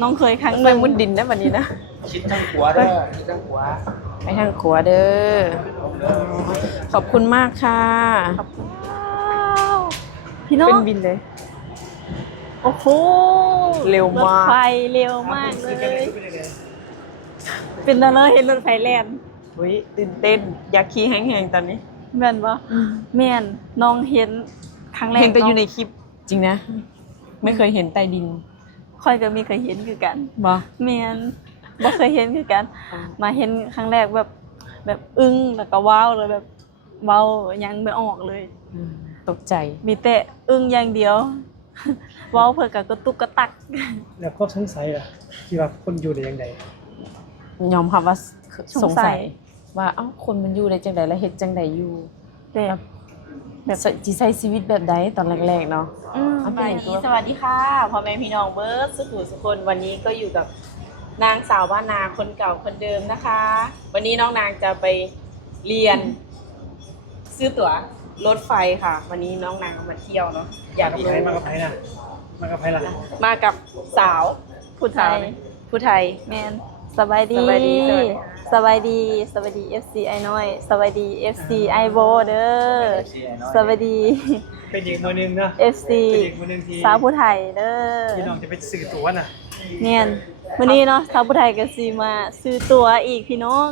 น้องเคยครั้งห ไป นึ่ง มุดดินได้วันนี้นะ ชิดทางขวาเด้อชิดทางขวา ไปทางขวาเด้อขอบคุณมากค่ะ ว้าวพี่น้อ เป็น ง บินเลย โอ้โห เร็วมาก รถไฟเร็วมากเลย เป็นอะไรเห็นรถไฟแล่น อุ้ยตื่นเต้นอยากขี่แห้งๆตอนนี้ แม่นบ่แม่นน้องเห็นครั้งแรก เห็นแต่อยู่ใน น้ง คลิปจริงนะ ไม่เคยเห็นใต้ดิน ค่อยก็มีเคยเห็นคือกัน บ่ แม่นบ่เคยเห็นคือกัน อ่า มาเห็นครั้งแรกแบบอึ้งแล้วก็ว้าวเลยแบบเว้ายังไม่ออกเลย ตกใจ มีแต่อึ้งอย่างเดียว เว้าเพิ่นก็กระตุกกระตัก แล้วก็สงสัยอะที่ว่าคนอยู่ในยังไง ยอมรับว่าส ส ง งสั สัย ย ว่าเอ้าคนมันอยู่ได้จังใดแล้วเฮ็ดจังใดอยู่ แบบ แบบสิใช้ชีวิตแบบใดตอนแรกๆเนาะ สบายดีสวัสดีค่ะพ่อแม่พี่น้องเบิร์ดสุขุสุคนวันนี้ก็อยู่กับนางสาวบ้านนาคนเก่าคนเดิมนะคะ วันนี้น้องนางจะไปเรียน ซื้อตั๋วรถไฟค่ะ วันนี้น้องนางมาเที่ยวเนาะอยาก กับ รู้ ไผมากับไผนะมากับไผล่ะ มากับสาวผู้ไทย ผู้ไทย แมนสบายดี สบายดี สบายดีสบายดี FC ไอน้อยสบายดี FC ไอโบเด้อสบายดี เป็นอีกมือหนึงเนาะ FC เป็นอีกมือหนึงที่ สาวผู้ไทยเด้อ พี่น้องจะไปสื่อตัวน่ะ เนียนวันนี้เนาะสาวผู้ไทยก็สิมาซื้อตั๋วอีกพี่น้อง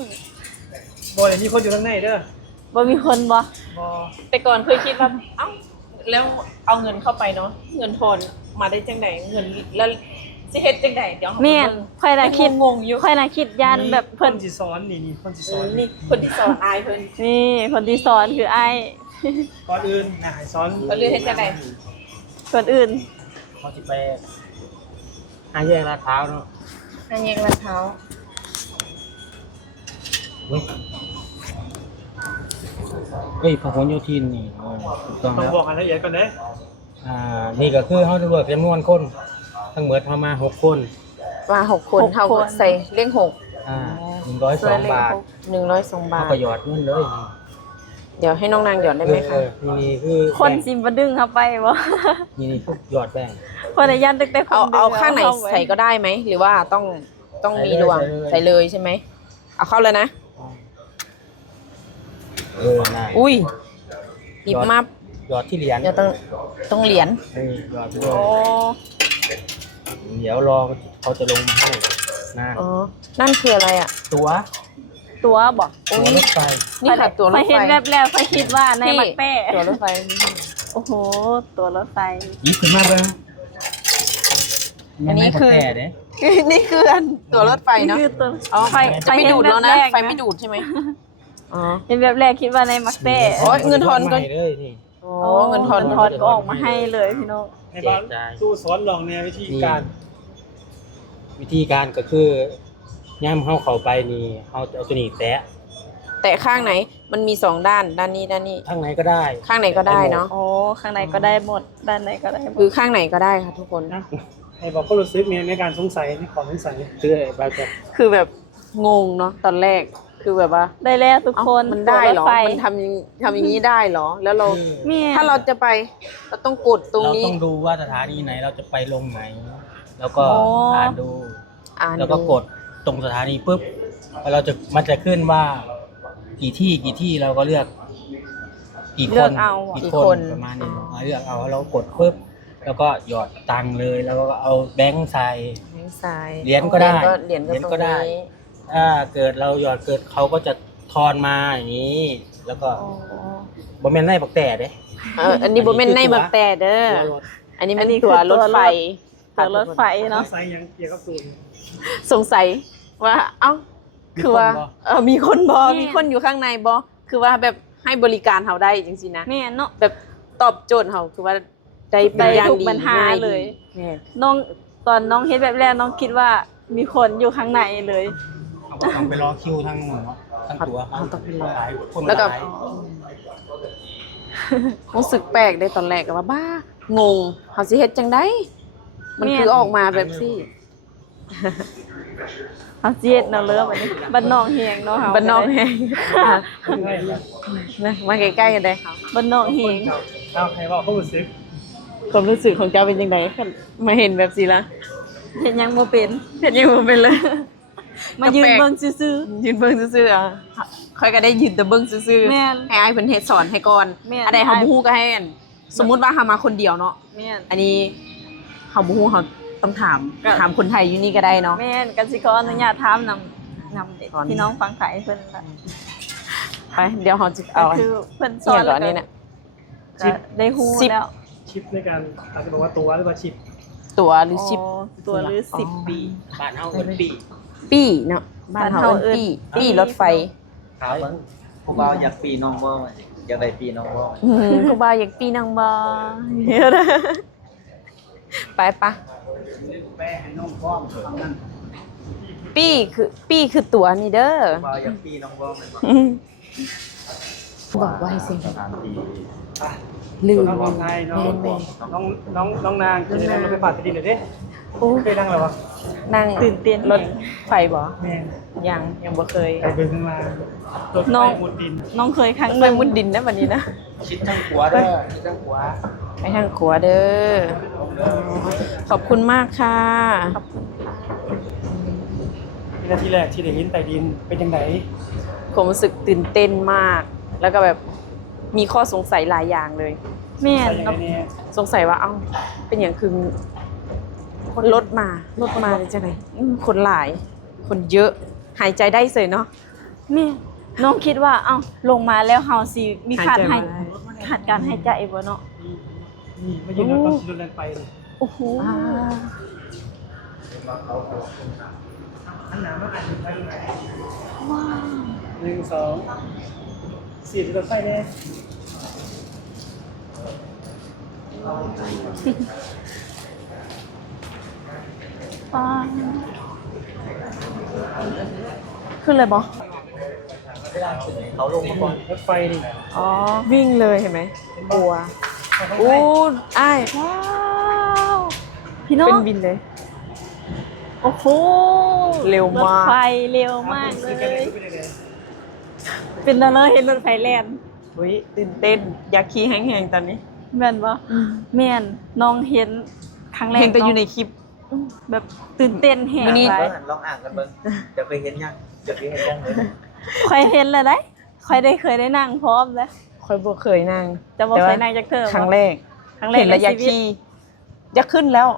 บ่ได้มีคนอยู่ข้างในเด้อ บ่มีคนบ่ บ่ แต่ก่อนเคยคิดว่าเอ้าแล้วเอาเงินเข้าไปเนาะเงินทอนมาได้จังไดเงินแล้วสิเฮ็ดจังไดเดี๋ยว แม่นค่อยน่ะคิด งงอยู่ ค่อยน่ะคิดยันแบบเพิ่น คนสิสอนนี่คนสิสอน นี่คนที่สอนอายเพิ่น นี่คนที่สอนคือไอ้ ก่อนอื่นนะให้สอน เขาเรียกเฮ็ดจังได คนอื่น เขาสิไปหาแยกลาดพร้าวเนาะ อันแยกลาดพร้าว เฮ้ยพหลโยธินนี่ถูกต้อง ต้อง แล้ว บอกกันละเอียดก่อนเด้ นี่ก็คือเขาจะเลือกจำนวนคนทั้งหมดเขามา6คน มา6คนเท่ากับใส่เลข102 บาท 102 บา เขา ท ก็หยอดเงินเลย เดี๋ยวให้น้องนางหยอดได้ไหมคะ นี่คือ คนสิบ่ดึงเข้าไปบ่ นี่นี่คือหยอดแป้ง คนน่ะยันตั้งแต่คน เอา ดึ ข้างไหน เข้ป ใส่ก็ได้ไหมหรือว่าต้องมีรวงใส่เลยใช่ไหมเอาเข้าเลยนะ น่า อุ้ยปิบมา หยอดที่เหรียญ เดี๋ยวต้องเหรียญ หยอดไปเล โอ้ ยเดี๋ยวรอเขาจะลงมาให้นะ อ๋อนั่นคืออะไรอ่ะ ตัว ตัวบ่ ตัวรถไฟ นี่ค่ะตัวรถ ไป ไฟ เห็นแบบแล้วไปคิดว่าในมักแป้ ตัวรถไฟ โอ้โห ตัวรถไฟ หยิบขึ้นมาเบิ่ง อันนี้คือ ยังไม่พแก่เด้ นี่คืออันตัวรถไฟเนาะ คือตัว อ๋อไฟจะไม่ดูดแล้วนะ เห็บบ ไฟไม่ดูดใช่ไหมอ๋อ เห็นแบบแรกคิดว่าในมักแป้ โอ้ยเงินทอนก็ ใหม่เลยนี่ โอ้เงินทอน ก็ออกมาให้เลยพี่น้อง ให้บ้านตู้สอนลองแนววิธีการ วิธีการก็คือย่ำเข้าไปนี่เขาจะเอาตัวนี้แตะ แต่ข้างไหนมันมี2ด้านด้านนี้ด้านนี้ ข้างไหนก็ได้ ข้างไหนก็ได้เนาะ โอ้ข้างในก็ได้หมด ด้านในก็ได้หม คือ ด ข้างไหนก็ได้ค่ะทุกคน นะให้บอกก็รู้สึกในการสงสัยในของสงสัย เพื่อไปจะ คือแบบงงเนาะตอนแรกคือแบบว่า ได้แล้วทุก เอ้า คน มันได้เหรอ ตัวถไฟ มันทำอย่างนี้ได้เหรอ แล้วเรา แม่ ถ้าเราจะไปเราต้องกดตรง เรา นี้ ต้องดูว่าสถานีไหนเราจะไปลงไหน แล้วก็ โอ้ อ่านดู อ่าน แล้วก็กดตรงสถานีปุ๊บแล้วเราจะมันจะขึ้นว่ากี่ที่เราก็เลือกกี่ค เลือน กเอาอะ กี่คนประมาณนี้เลือกเอาแล้วเรากดปุ๊บแล้วก็หยอดตังค์เลยแล้วก็เอาแบงค์ใส่ แบงค์ซ้าย เหรียญก็ได้ เหรียญ เหรียญ ก็ ก็ ตรง ได้ นี้ ถ้าเกิดเราหยอดเกิดเขาก็จะทอนมาอย่างนี้ แล้วก็ อ๋อ บ่แม่นไล่ปักแต่เด้ อันนี้บ่แม่นในบักแต่เด้อ ตัวรถ อันนี้มันตัวรถไฟ ตัวรถไฟ ส เนาะ งสัยยังเกี่ยวกับตูน สงสัยว่าเอ้าคือว่ามีคนบ่ แม่ มีคนอยู่ข้างในบ่คือว่าแบบให้บริการเฮาได้จริงๆนะ แม่เนาะ แบบตอบโจทย์เฮาคือว่าได้ ได้ อย่าง ทุก ดี ปัญหา ง่ เลย แม่ น้องตอนน้องเห็นแบบแรกน้องคิดว่ามีคนอยู่ข้างในเลย เขาก็ต้องไปรอคิวทั้งหมดเนาะทั้งตัว เขาต้องไปรอ หลายคน แล้วก็ หาย รู้สึกแปลกได้ตอนแรกก็ว่าบ้างงเฮาสิเฮ็ดจังได๋มันคือออกมาแบบซี่ เอาเจ็ดเนาะเริ่มอันนี้บ้านนอกเฮียงเนาะเฮา บ้านนอกแฮงนะมาใกล้ๆกันได้ค่ะ บ้านนอกเฮียง เอาให้บอกก็รู้สึก ความรู้สึกของเจ้าเป็นจังได๋มาเห็นแบบสิล่ะ เห็นยังบ่เป็น เห็นยังบ่เป็นเลย มายืนเบิ่งซื่อ ยืนเบิ่งซื่อๆอ่ะค่อยก็ได้ยืนแต่เบิ่งซื่อ แม่น ให้อ้ายเพิ่นเฮ็ดสอนให้ก่อน แม่น อันใดเฮาบ่ฮู้ก็ให้อันสมมุติว่าเฮามาคนเดียวเนาะ ๆแม่น อันนี้เฮาบ่ฮู้เฮาต้องถาม ก็ ถามคนไทยอยู่นี่ก็ได้เนาะ แม่นกันสิขออนุญาตถามนำเด็ก สอน พี่น้องฟังไทยเพิ่นละ ไปเดี๋ยวเฮาจะ ก็ เอา คือเพิ่นส เสี อย น งก่อนนี่น่ะ ก็ได้ฮู้ สิบ แล้ว ชิปในการอาจจะบอกว่าตัวหรือว่าชิป ตัวหรือ อ๋อ ชิป ตัวหรือ อ๋อ 10 ปี บ้านเฮาเอิ้นปี ปี้เนาะบ้านเฮา บ้านเฮา เอิ้นปี้ เอิ้น ปี้รถไฟ ถามว่าพวกเราอยากปีน้องบ่ว่าสิอยากได้ปีน้องบ่ กูบ่าวอยากปี้นางบ่เดี๋ยวนะไปปะ แป้ให้น้องพร้อมนั่น ปี้คือตัวนี่เด้อ พวกเราอยากปีน้องบ่แม่นบ่ บอกว่าให้เซ็น สถานที่ อ่ะ ลืม น้องของไทยน้อง แม่น น้องนางจะได้นั่งรถไฟฟ้าใต้ดินหน่อยดิ โอ้ เคยนั่งแล้ววะ นั่ง ตื่นเต้น รถไฟบ่ แม่ง ยังบ่เคย ไปเบิ่งข้างล่างรถไฟ น้อง มุดดิน น้องเคยครั้งห ไป นึง มุดดินนะวันนี้นะ ชิดทางขวาเด้อชิดทางขวา ไปทางขวาเด้อขอบคุณมากค่ะ วินาทีแรกที่ได้เห็นใต้ดินเป็นยังไง ผมรู้สึกตื่นเต้นมาก แล้วก็แบบมีข้อสงสัยหลายอย่างเลย แม่น ใส่ยังไงเนี่ย สงสัยว่าเอ้าเป็นอย่างคือรถมาได้จังไดคนหลาย คนเยอะหายใจได้เสยเนาะ แม่น้องคิดว่าเอ้าลงมาแล้วเฮาสิมีขาด หายใจ ให้ บ่ได้ ขาดการหายใจบ่เนาะ นี่มายืนรถตอนที่รถแรงไปเลย โอ้โห อันหนามาอ่านไปยังไง ว้าว 1 2 4รถไฟเนี่ย ว้าวขึ้นเลยบ่ เขาลงมาก่อน รถไฟนี่ อ๋อ วิ่งเลยเห็นไหมกลัวอู้อ้าย ว้าวพี่น้อ เป็น ง บินเลย โอ้โห เร็วมาก รถไฟเร็วมากเล ซื้อกันเลย ย ซื้อไปเลย เป็นอะไรเห็นรถไฟแล่น อุ้ยตื่นเต้น อยากขี่แห้งๆตอนนี้ แม่นบ่แม่นน้องเห็นครั้งแรก เห็นแต่อยู่ใน เาะ คลิป แบบตื่นเต้นแฮง มื้อนี้ หลาย เบิ่งหันลองอ่านกันเบิ่งจะเคยเห็นยังจะเคยเห็นยังเลย ค่อยเห็นเลยได้ค่อยได้เคยได้นั่งพร้อมแล้ว ค่อยบ่เคยนั่ง แต่บ่เคยนั่งจักเทื่อ ครั้งแรก ครั้งแรก เห็นแล้วอยาก ในชีวิต ขี่อยากขึ้นแล้ว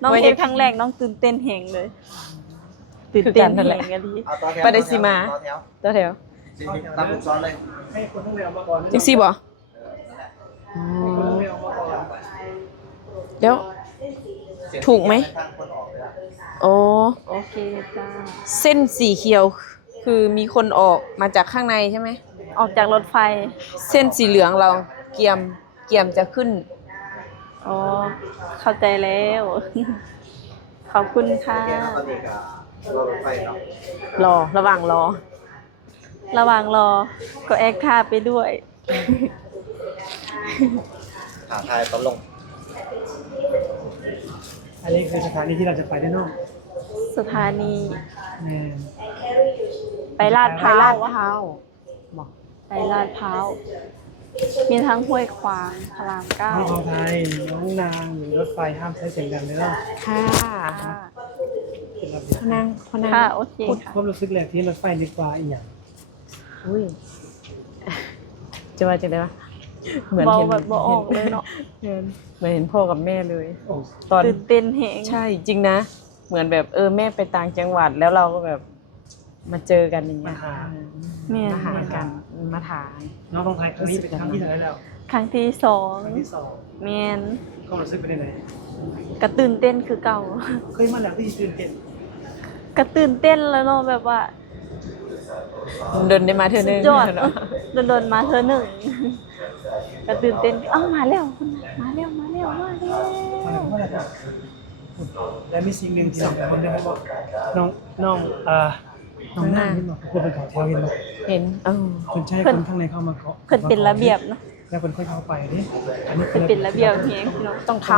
น้อง ไม่ เห็ ได้ นครั้งแรกน้องตื่นเต้นแฮงเลย ตื่นเต้น คือกันนั่น แฮ แหละ งอะดี เอาต่อแถว ไปได้สิมา ต่อแถว ตัวแถว สิตามลูกศรเลย ให้คนทั้งเรือออกมาก่อน จังซี่บ่ คนทั้งเรือออกมาก่อน เดี๋ยว เสียง ถูกไหม ทางคนออกเลยล่ะ โอ้ โอเคจ้า เส้นสีเขียว คือมีคนออกมาจากข้างในใช่ไหม ออกจากรถไฟ เส้นสีเหลืองเราเกียมจะขึ้น อ๋อเข้าใจแล้ว ขอบคุณค่ะ แกนปกติกับรถไฟเนาะ ระหว่างรอ ระหว่างรอก็แอคท่าไปด้วย หาทายตอนลง อันนี้คือสถานีที่เราจะไปแน่นอน สถานี แม่ ไปลาดพร้าว ไปลาด วะ พร้าวบอก ไปลาดพร้าวมีทั้งห้วยขวางพระรามเก้า น้องของไทยน้องนางหรือรถไฟห้ามใช้เสียงดังเลยเนาะ ค่ะ ค่ะ เป็นระเบียบ พนัง ค่ะโอเค พูด ค่ะ ความรู้สึกแรกที่รถไฟนึกว่าอีหยัง อุ้ยจะว่าจะได้ปะเหมือน เบา เห็น แบบเบาออกเลยเนาะ เหมือนเห็นพ่อกับแม่เลย โอ้ ตอน ตื่นเต้นแหง ใช่จริงนะ เหมือนแบบแม่ไปต่างจังหวัดแล้วเราก็แบบมาเจอกันอย่างเงี้ย แม่ มาหากันมาถ่าย น้องของไทยครั้งนี้เป็นครั้งที่เท่าไหร่แล้ว ครั้งที่สอง ครั้งที่ แมน 2ความรู้สึกเป็นยังไง กระตื่นเต้นคือเก่า เคยมาแล้วที่ตื่นเต้น กระตื่นเต้นแล้วเนาะแบบว่า เดินได้มาเธอนึง สุดยอด เนาะ โดนมาเธอหนึ่งกระตื่นเต้นเอ้ามาแล้วคุณมาแล้วมาแล้วมาแล้ว มาแล้วมาแล้วและมีสิ่งหนึ่งที่น้องคนได้บอกน้องน้องนางนี่บอกคนเป็นขอแถวเห็นบอก เห็นคนใช้คนข้างในเข้ามาเกาะ เพิ่นเป็นระเบียบเนาะ แล้วคนค่อยเข้าไปนี่อันนี้ เพิ่นเป็นระเบียบเฮียงพี่น้อง ต้องท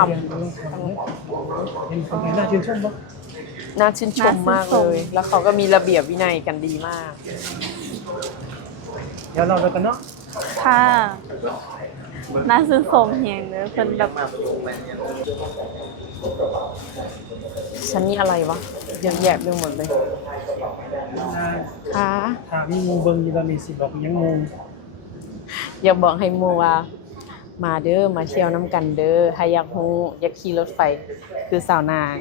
เห็นคนไหนน่าชื่นชมบ่ ำน่าชื่นชมมากเลย แล้วเขาก็มีระเบียบวินัยกันดีมาก เดี๋ยวเรากันเนาะ ค่ะน่าซื้อสมเฮียงเด้อเพิ่นแบบ มาประตูไปเนี่ย ฉันนี่อะไรวะเยอะแยะไปหมดเลย ค่ะ ถามมีงูเบิ่งอยู่ตอนนี้สิบอกยังงง อยากบอกให้หมูว่า มาเด้อมาเที่ยวน้ำกันเด้อถ้าอยากฮู้อยากขี่รถไฟ คือสาวนาง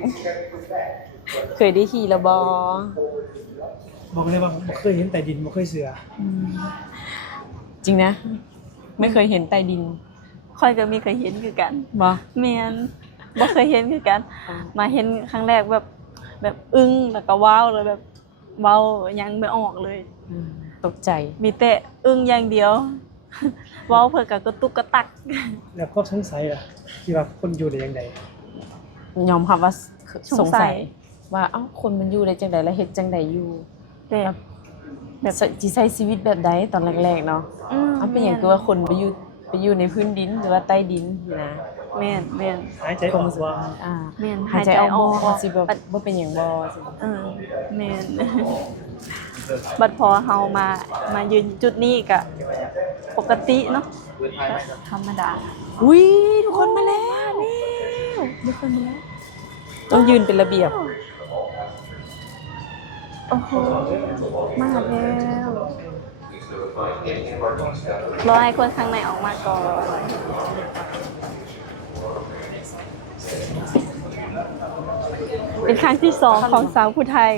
เคยได้ขี่แล้วบ่ บอกเลยว่าบ่เคยเห็นใต้ดินบ่เคยเสือ จริงนะ ไม่เคยเห็นใต้ดิน ค่อยก็มีเคยเห็นคือกัน บ่ แม่นบ่เคยเห็นคือกัน มาเห็นครั้งแรกแบบอึ้งแล้วก็ว้าวเลยแบบเว้ายังไม่ออกเลย ตกใจ มีแต่อึ้งอย่างเดียว เว้าเพิ่นก็กระตุกกระตัก แล้วก็สงสัยอ่ะที่ว่าคนอยู่ได้ยังไง ยอมรับว่าส ส ง งสั สัย ย ว่าเอ้าคนมันอยู่ได้จังไดแล้วเฮ็ดจังไดอยู่ แบบ แบบสิใช้ชีวิตแบบใดตอนแรกๆเนาะเอาเป็นหยังคือว่าคนไปอยู่ในพื้นดินหรือว่าใต้ดินอยู่นะ แม่นแม่น หายใจออกว่า อ่า แม่น หายใจออกบ่สิบ่บ่เป็นหยังบ่สิ เออแม่น บัดพอเฮามายืนจุดนี้ก็ปกติเนาะก็ธรรมดา อุ้ยทุกคนมาแล้วทุกคนมาแล้วต้องยืนเป็นระเบียบ โอ้โหมาแล้วรอให้คนข้างในออกมาก่อนเป็นครั้งที่สองของสาวผู้ไทย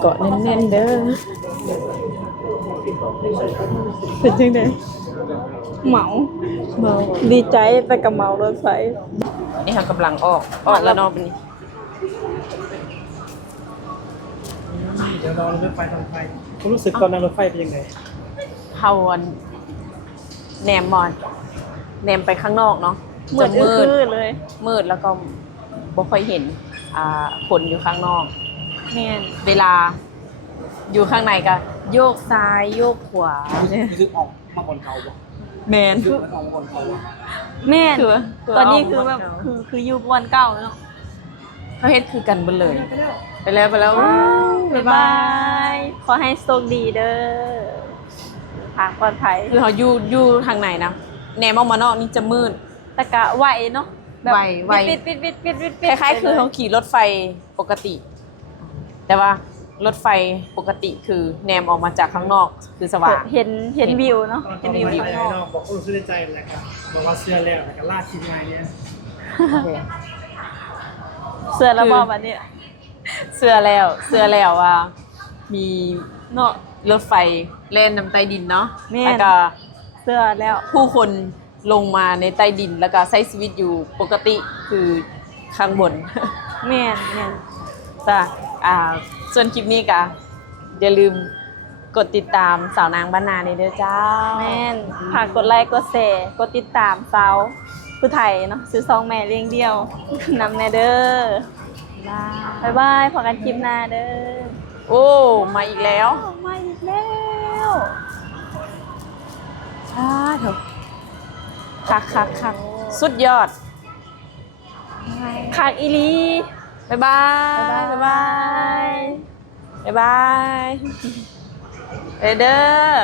เกาะแน่นๆเด้อเป็นจังได๋ เหมาดีใจไปกับเหมารถไฟ นี่เรากำลังออกแล้วเนาะเป็น เดี๋ยวรอรถไฟทางไฟคุณรู้สึกตอนนั้นรถไฟเป็นยังไง เฮาอันแหนมมอนแหนมไปข้างนอกเนาะ เหมือน จะ อื้อๆเลย มืดแล้วก็บ่ค่อยเห็นคนอยู่ข้างนอก แม่น เวลาอยู่ข้างในก็โยกซ้ายโยกขวา รู้สึกออกมาก่อนเขาบ่ แมน รู้สึกมันออกมาก่อนเขาบ่ แม่น คือ ตอนนี้คือ เอาหมด แบบ แล้ว คืออยู่วันเก่าเนาะ เขาเฮ็ดคือกันเบิดเลย ไปแล้ว บ๊ายบาย ขอให้โชคดีเด้อทางปลอดภัย คือเขาอยู่ทางไหนนะแหนมออกมานอกนี่จะมืด แต่กะไหวเนาะแบบ ไหว ปิด คล้ายๆคือเขาขี่รถไฟปกติ แต่ว่ารถไฟปกติคือแหนมออกมาจากข้างนอกคือสว่าง เห็นวิวเนาะ ตอน เห็น นี้ วิว ไป ข้างนอก นอกบอกรู้สึกในใจแหละครับบอกว่าเสื้อแล้วแล้วก็ลากทีมงานเนี่ย โอเค เสื้อระบอบอันนี้ เสื้อแล้วว่า มีเนาะรถไฟเล่นน้ำใต้ดินเนาะ แม่น แล้วก็ เสื้อแล้ว ผู้คนลงมาในใต้ดินแล้วก็ใช้ชีวิตอยู่ปกติคือข้างบน แม่น จ้ะส่วนคลิปนี้ก็อย่าลืมกดติดตามสาวนางบ้านนาในเด้อเจ้า แม่นฝากกดไลค์กดแชร์กดติดตามสาวผู้ไทยเนาะซื้อซองแม่เลี้ยงเดียวนำแน่เด้อบ๊ายบายพอกันคลิปหน้าเด้อ โอ้มาอีกแล้ว มาอีกแล้ว เถอะคักสุดยอด คากอีหลี บ๊ายบาย บ๊ายบาย บ๊ายบายเด้อ